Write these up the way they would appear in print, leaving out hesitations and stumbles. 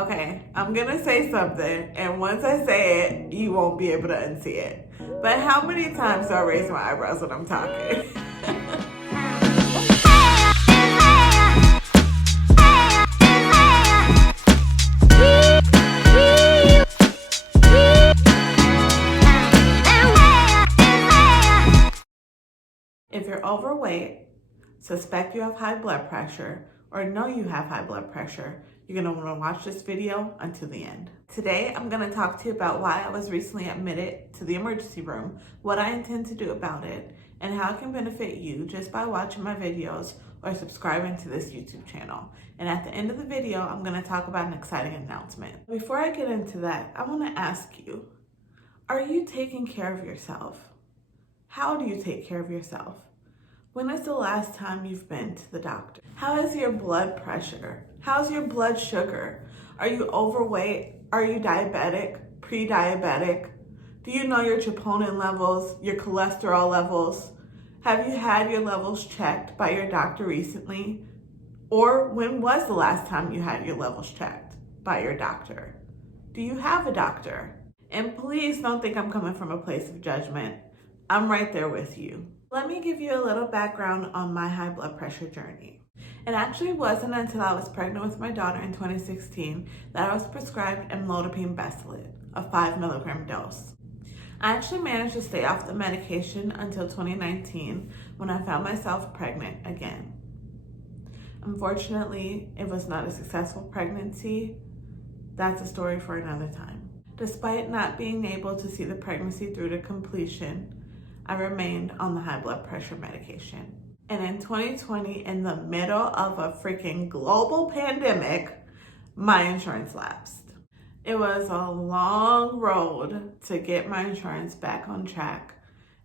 Okay, I'm gonna say something, and once I say it, you won't be able to unsee it. But how many times do I raise my eyebrows when I'm talking? If you're overweight, suspect you have high blood pressure, or know you have high blood pressure, you're gonna wanna watch this video until the end. Today, I'm gonna talk to you about why I was recently admitted to the emergency room, what I intend to do about it, and how it can benefit you just by watching my videos or subscribing to this YouTube channel. And at the end of the video, I'm gonna talk about an exciting announcement. Before I get into that, I wanna ask you, are you taking care of yourself? How do you take care of yourself? When is the last time you've been to the doctor? How is your blood pressure? How's your blood sugar? Are you overweight? Are you diabetic? Pre-diabetic? Do you know your troponin levels, your cholesterol levels? Have you had your levels checked by your doctor recently? Or when was the last time you had your levels checked by your doctor? Do you have a doctor? And please don't think I'm coming from a place of judgment. I'm right there with you. Let me give you a little background on my high blood pressure journey. It actually wasn't until I was pregnant with my daughter in 2016 that I was prescribed amlodipine Besselit, a 5 milligram dose. I actually managed to stay off the medication until 2019 when I found myself pregnant again. Unfortunately, it was not a successful pregnancy. That's a story for another time. Despite not being able to see the pregnancy through to completion, I remained on the high blood pressure medication. And in 2020, in the middle of a freaking global pandemic, my insurance lapsed. It was a long road to get my insurance back on track.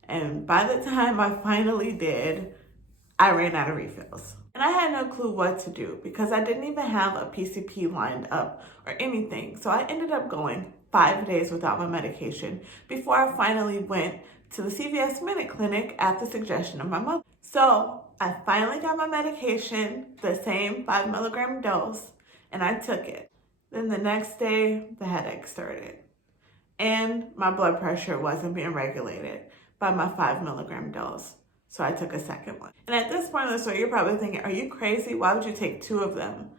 And by the time I finally did, I ran out of refills. And I had no clue what to do because I didn't even have a PCP lined up or anything. So I ended up going 5 days without my medication before I finally went to the CVS Minute Clinic at the suggestion of my mother. So I finally got my medication, the same 5 milligram dose, and I took it. Then the next day, the headache started. And my blood pressure wasn't being regulated by my 5 milligram dose. So I took a second one. And at this point in the story, you're probably thinking, are you crazy? Why would you take 2 of them?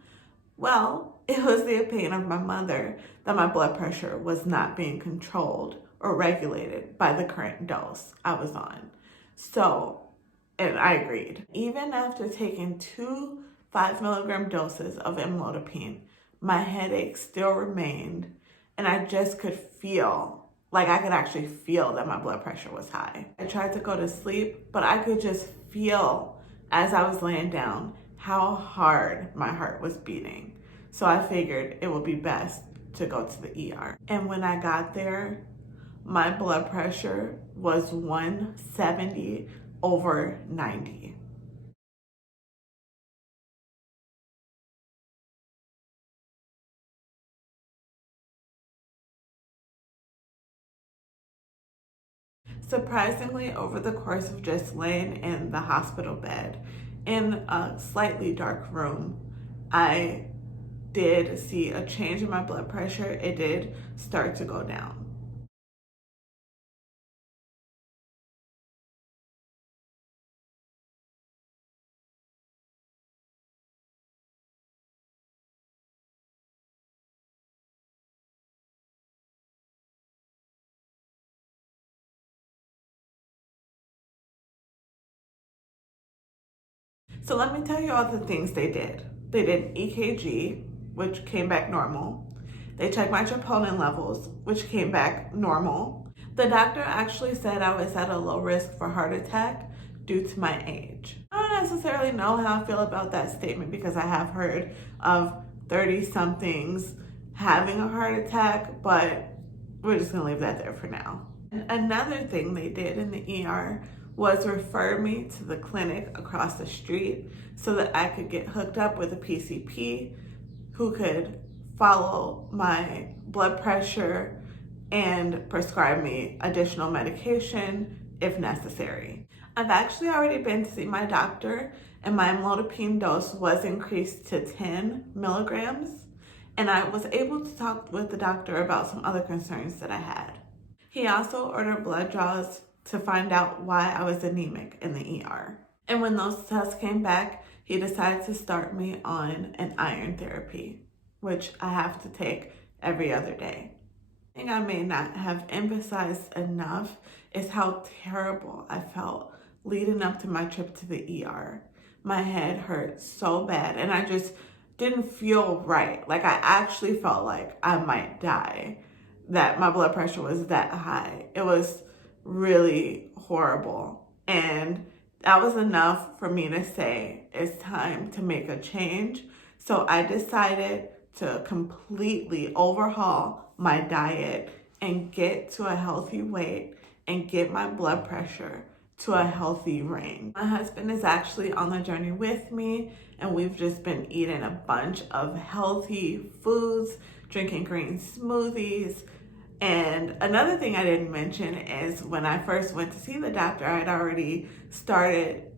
Well, it was the opinion of my mother that my blood pressure was not being controlled or regulated by the current dose I was on. So, and I agreed. Even after taking 2 5 milligram doses of amlodipine, my headache still remained, and I just could feel, like I could actually feel that my blood pressure was high. I tried to go to sleep, but I could just feel as I was laying down how hard my heart was beating. So I figured it would be best to go to the ER. And when I got there, my blood pressure was 170/90. Surprisingly, over the course of just laying in the hospital bed in a slightly dark room, I did see a change in my blood pressure. It did start to go down. So let me tell you all the things they did. They did EKG, which came back normal. They checked my troponin levels, which came back normal. The doctor actually said I was at a low risk for heart attack due to my age. I don't necessarily know how I feel about that statement because I have heard of 30-somethings having a heart attack, but we're just gonna leave that there for now. Another thing they did in the ER was refer me to the clinic across the street so that I could get hooked up with a PCP who could follow my blood pressure and prescribe me additional medication if necessary. I've actually already been to see my doctor, and my amlodipine dose was increased to 10 milligrams. And I was able to talk with the doctor about some other concerns that I had. He also ordered blood draws to find out why I was anemic in the ER. And when those tests came back, he decided to start me on an iron therapy, which I have to take every other day. The thing I may not have emphasized enough is how terrible I felt leading up to my trip to the ER. My head hurt so bad and I just didn't feel right. Like I actually felt like I might die, that my blood pressure was that high. It was really horrible. And that was enough for me to say it's time to make a change. So I decided to completely overhaul my diet and get to a healthy weight and get my blood pressure to a healthy range. My husband is actually on the journey with me, and we've just been eating a bunch of healthy foods, drinking green smoothies. And another thing I didn't mention is when I first went to see the doctor, I had already started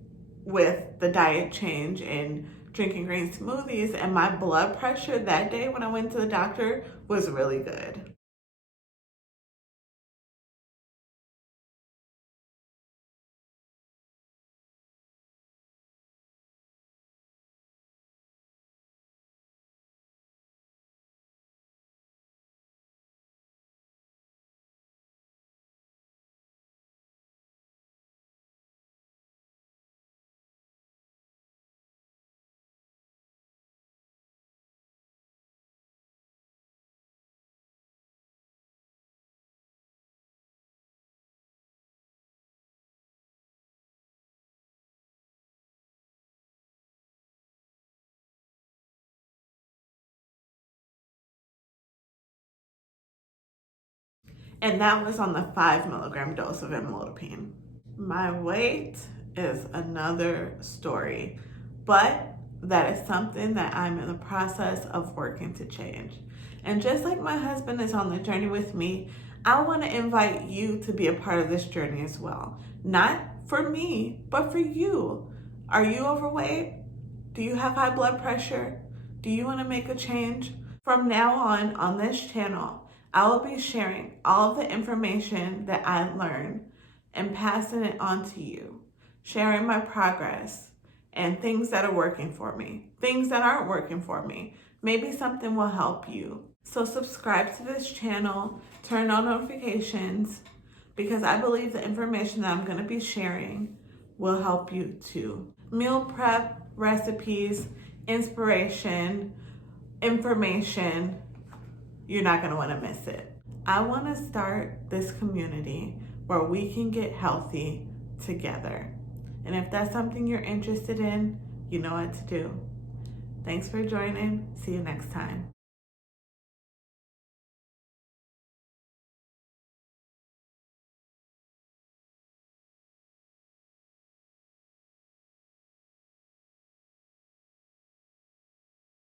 with the diet change and drinking green smoothies, and my blood pressure that day when I went to the doctor was really good. And that was on the 5 milligram dose of amlodipine. My weight is another story, but that is something that I'm in the process of working to change. And just like my husband is on the journey with me, I want to invite you to be a part of this journey as well. Not for me, but for you. Are you overweight? Do you have high blood pressure? Do you want to make a change? From now on this channel, I will be sharing all of the information that I learned and passing it on to you, sharing my progress and things that are working for me, things that aren't working for me. Maybe something will help you. So subscribe to this channel, turn on notifications, because I believe the information that I'm going to be sharing will help you too. Meal prep, recipes, inspiration, information, you're not going to want to miss it. I want to start this community where we can get healthy together. And if that's something you're interested in, you know what to do. Thanks for joining. See you next time.